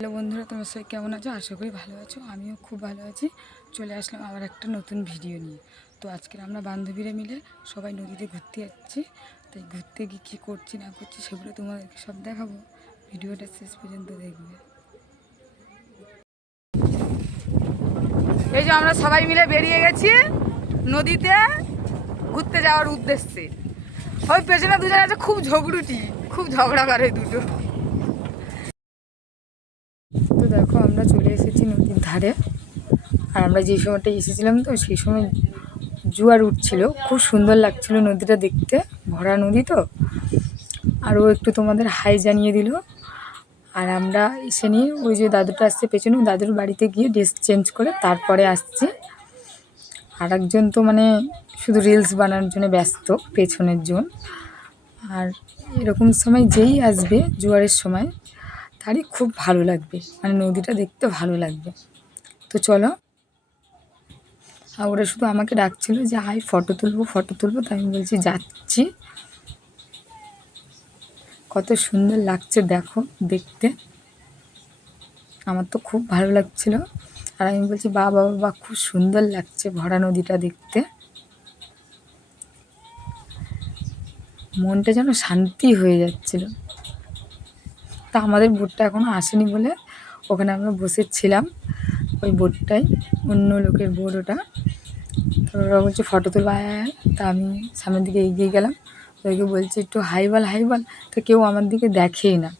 Hello বন্ধুরা, তোমার সবাই কেমন আছো? আশা করি ভালো আছো। আমিও খুব ভালো আছি। চলে আসলাম আবার একটা নতুন ভিডিও নিয়ে। তো আজকের আমরা বান্ধবীরা মিলে সবাই নদীতে ঘুরতে যাচ্ছি। তাই ঘুরতে গিয়ে কী করছি না করছি সেগুলো তোমাদেরকে সব দেখাবো। ভিডিওটা শেষ পর্যন্ত দেখবে। এই যে আমরা সবাই মিলে বেরিয়ে গেছি নদীতে ঘুরতে যাওয়ার উদ্দেশ্যে। ওই পেছনে দুজন আছে, খুব ঝগড়ুটি, খুব ঝগড়া করে দুটো। তো দেখো আমরা চলে এসেছি নদীর ধারে। আর আমরা যে সময়টা এসেছিলাম তো সেই সময় জোয়ার উঠছিল, খুব সুন্দর লাগছিল নদীটা দেখতে, ভরা নদী তো। আরও একটু তোমাদের হাই জানিয়ে দিল। আর আমরা এসে নিয়ে ওই যে দাদুটা আসছে পেছনে, দাদুর বাড়িতে গিয়ে ড্রেস চেঞ্জ করে তারপরে আসছি। আর একজন তো মানে শুধু রিলস বানানোর জন্য ব্যস্ত, পেছনের জন। আর এরকম সময় যেই আসবে জোয়ারের সময় তারই খুব ভালো লাগবে, মানে নদীটা দেখতে ভালো লাগবে। তো চলো। আর ওরা শুধু আমাকে ডাকছিল যে আয় ফটো তুলবো ফটো তুলবো, তাই আমি বলছি যাচ্ছি। কত সুন্দর লাগছে দেখো দেখতে, আমার তো খুব ভালো লাগছিল। আর আমি বলছি বাবা বাবা খুব সুন্দর লাগছে ভরা নদীটা দেখতে, মনটা যেন শান্তি হয়ে যাচ্ছিল। তা আমাদের বোটটা এখনও আসেনি বলে ওখানে আমরা বসেছিলাম ওই বোটটাই, অন্য লোকের বোট ওটা। তো ওরা বলছে ফটো তুলবো আয় আয়। তা আমি সামনের দিকে এগিয়ে গেলাম, ওদেরকে বলছি একটু হাই বল হাই বল। তো কেউ আমার দিকে দেখেই না।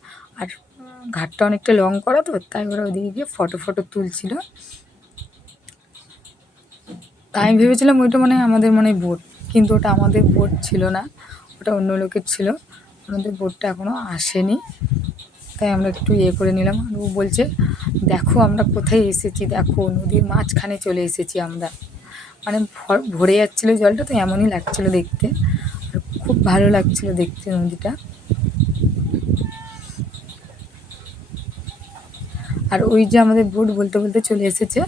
আর ঘাটটা অনেকটা লং করা তো, তাই ওরা ওদিকে গিয়ে ফটো তুলছিল। তাই আমি ভেবেছিলাম ওইটা মানে আমাদের মানে বোট, কিন্তু ওটা আমাদের বোট ছিল না, ওটা অন্য লোকের ছিল। আমাদের বোটটা এখনও আসেনি, তাই আমরা একটু করে নিলাম। আর ও বলছে দেখো আমরা কোথায় এসেছি, দেখো নদীর মাঝখানে চলে এসেছি আমরা। মানে ভরে যাচ্ছিলো জলটা, তো এমনই লাগছিলো দেখতে। আর খুব ভালো লাগছিলো দেখতে নদীটা। আর ওই যে আমাদের বোট বলতে বলতে চলে এসেছে।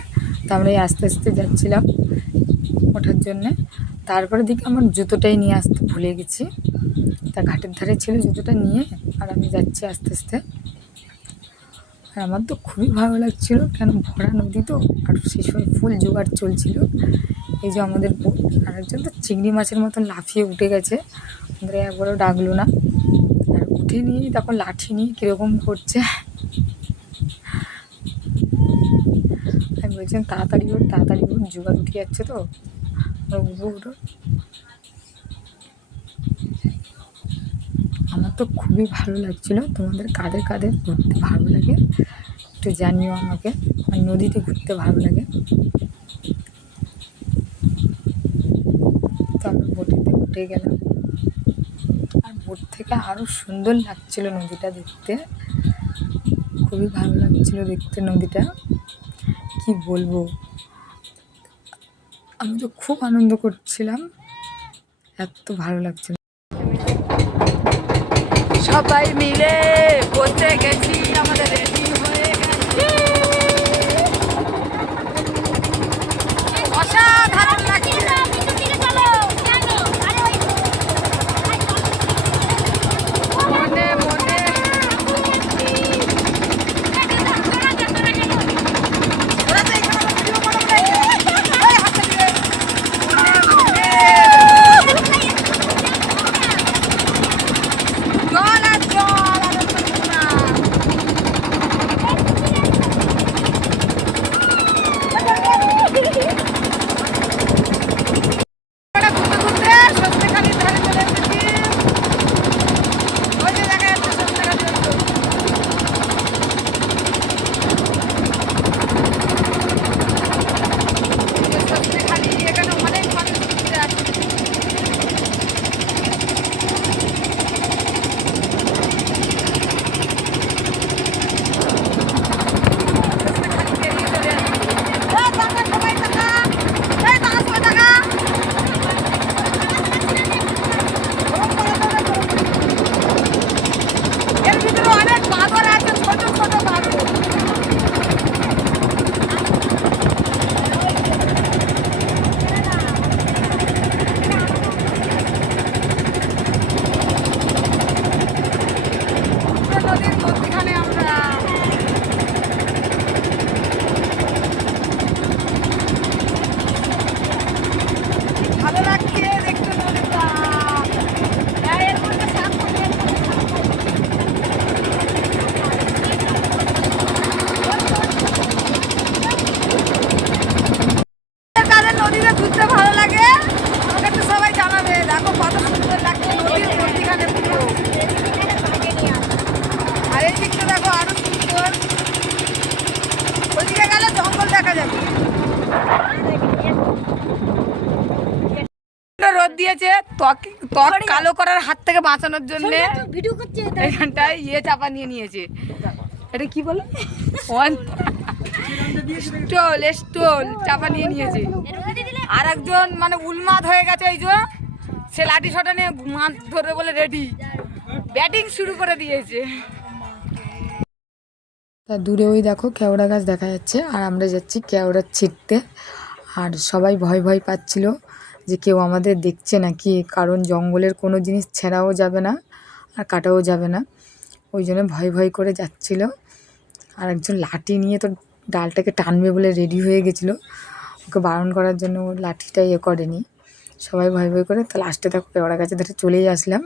তো আমরা এই আস্তে আস্তে যাচ্ছিলাম ওঠার জন্যে। তারপরে দেখি আমার জুতোটাই নিয়ে আসতে ভুলে গেছি। তা ঘাটের ধারে ছিল জুতোটা নিয়ে, আর আমি যাচ্ছি আস্তে আস্তে। আর আমার তো খুবই ভালো লাগছিলো, কেন ভরা নদী তো, আর সেই সময় ফুল জোগাড় চলছিল। এই যে আমাদের বোট, আর একজন তো চিংড়ি মাছের মতন লাফিয়ে উঠে গেছে, আমাদের একবারও ডাকলো না। আর উঠে নিয়েই তখন লাঠি নিয়ে কীরকম করছে। আমি বলছিলাম তাড়াতাড়ি ওর জোগাড় উঠে যাচ্ছে তো, উঠবো উঠো। আমার তো খুবই ভালো লাগছিলো। তোমাদের কাদের কাদের ঘুরতে ভালো লাগে একটু জানিও আমাকে, আর নদীতে ঘুরতে ভালো লাগে। তো আমরা বোটেতে উঠে গেলাম, আর বোট থেকে আরও সুন্দর লাগছিল নদীটা দেখতে, খুবই ভালো লাগছিলো দেখতে নদীটা, কি বলবো। আমি তো খুব আনন্দ করছিলাম, এত ভালো লাগছিল। সবাই মিলে বসে গেছি, আমাদের রেডি হয়ে গেছি। অসাধারণ লাগছে। মনে মনে জল আর জল, ত্বক কালো করার হাত থেকে বাঁচানোর জন্য এখানটায় চাপা নিয়েছে। এটা কি বলো, স্টোল চাপা নিয়েছে। আর একজন মানে উন্মাদ হয়ে গেছে, এই যে সে লাঠি শটা নিয়ে মাছ ধরবে বলে রেডি, ব্যাটিং শুরু করে দিয়েছে। তা দূরে ওই দেখো কেওড়া গাছ দেখা যাচ্ছে, আর আমরা যাচ্ছি কেওড়া ছিঁড়তে। আর সবাই ভয় ভয় পাচ্ছিল যে কেউ আমাদের দেখছে নাকি, কারণ জঙ্গলের কোনো জিনিস ছেঁড়াও যাবে না আর কাটাও যাবে না, ওই জন্য ভয় ভয় করে যাচ্ছিল। আর একজন লাঠি নিয়ে তো ডালটাকে টানবে বলে রেডি হয়ে গেছিলো, ওকে বারণ করার জন্য ও লাঠিটা করেনি। সবাই ভয় ভয় করে, তো লাস্টে দেখো কেওড়া গাছের ধারে চলেই আসলাম।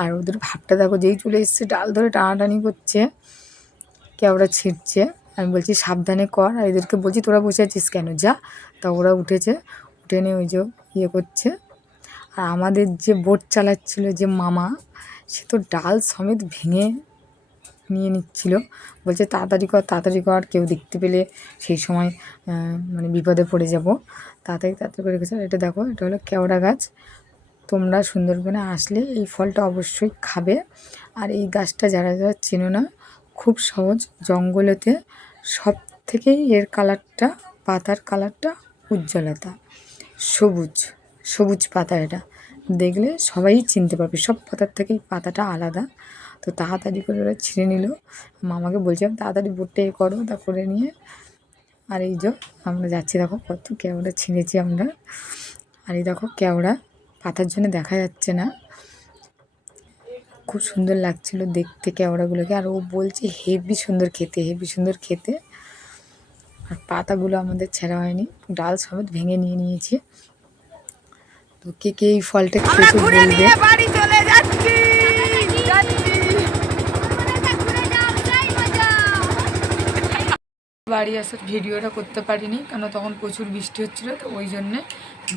আর ওদের ভাবটা দেখো, যেই চলে এসছে ডাল ধরে টানাটানি করছে, কেওড়া ছিঁড়ছে। আমি বলছি সাবধানে কর, আর এদেরকে বলছি তোরা বসে আছিস কেন, যা। তা ওরা উঠেছে, উঠে নিয়ে ওই যে করছে। আর আমাদের যে বোট চালাচ্ছিল যে মামা, সে তো ডাল সমেত ভেঙে নিয়ে নিচ্ছিল, বলছে তাড়াতাড়ি কর, কেউ দেখতে পেলে সেই সময় মানে বিপদে পড়ে যাব, তাড়াতাড়ি করে রেখেছে। এটা দেখো, এটা হলো কেওড়া গাছ। তোমরা সুন্দরবনে আসলে এই ফলটা অবশ্যই খাবে। আর এই গাছটা যারা যারা চেনো না, খুব সহজ, জঙ্গলেতে সব থেকেই এর কালারটা, পাতার কালারটা উজ্জ্বলতা, সবুজ পাতা। এটা দেখলে সবাই চিনতে পারবে, সব পাতার থেকেই পাতাটা আলাদা। তো তাড়াতাড়ি করে ওরা ছিঁড়ে নিল। মামাকে বলছিলাম তাড়াতাড়ি বোটটা করো, তা করে নিয়ে। আর এই যে আমরা যাচ্ছি, দেখো কত কেওড়া ছিঁড়েছি আমরা। আর এই দেখো কেওড়া পাতার জন্য দেখা যাচ্ছে না, খুব সুন্দর লাগছিল দেখতে কেওড়াগুলোকে। আর ও বলছে হেভি সুন্দর খেতে। আর পাতাগুলো আমাদের ছেঁড়া হয়নি, ডাল সমেত ভেঙে নিয়েছি। তো কে এই ফলটা খেয়েছে বলবে। বাড়ি চলে যাচ্ছি। বাড়ি আসার ভিডিওটা করতে পারিনি, কারণ তখন প্রচুর বৃষ্টি হচ্ছিল, তো ওই জন্যে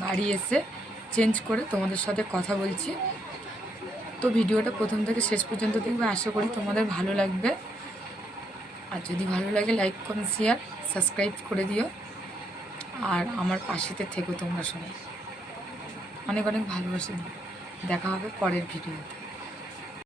বাড়ি এসে চেঞ্জ করে তোমাদের সাথে কথা বলছি। তো ভিডিওটা প্রথম থেকে শেষ পর্যন্ত দেখবে, আশা করি তোমাদের ভালো লাগবে। আর যদি ভালো লাগে লাইক কমেন্ট শেয়ার সাবস্ক্রাইব করে দিও। আর আমার পাশেতে থেকো তোমরা সবাই, অনেক ভালোবাসা দিও। দেখা হবে পরের ভিডিওতে।